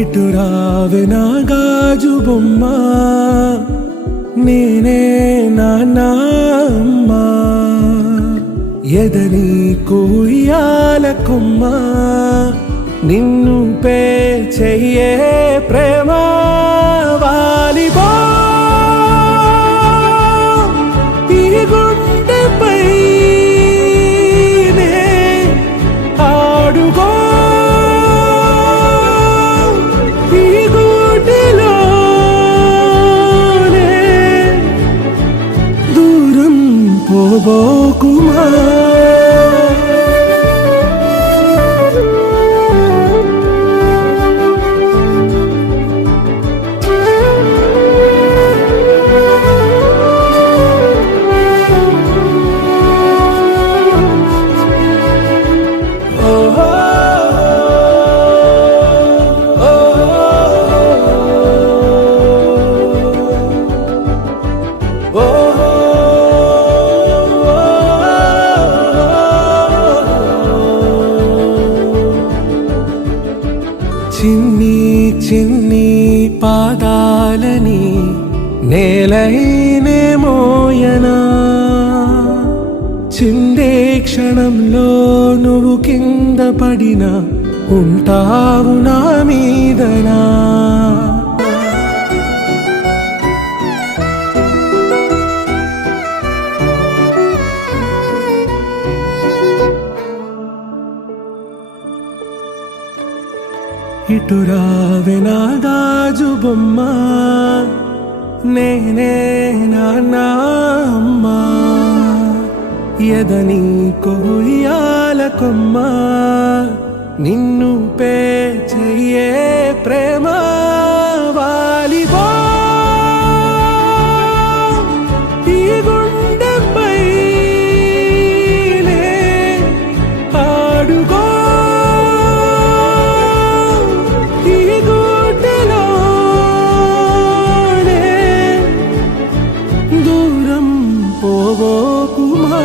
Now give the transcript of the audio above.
ఇటు రావే నా గాజు బొమ్మ, నేనే నాన్నమ్మ, ఎదని కొయ్యాల కొమ్మ, నిన్ను పే చెయ్యే ప్రేమ వాలిబో ఈ గుండెపై నే ఆడుగో ఈ గుడిలోనే దూరం పోబోకుమా. చిన్ని చిన్ని పాదాలని నేలైనే మోయనా, చిందే క్షణంలో నువ్వు కింద పడినా ఉంటావు నా మీదనా. ఇటు రావే నా గాజు బొమ్మ, నేనే నాన్నమ్మ, ఎదని కొయ్యాల కొమ్మ, నిన్ను పే చెయ్యే ప్రేమ వాలిబో ఈ గుండెపై నే ఆడుగో దూరం పోవోకుమా.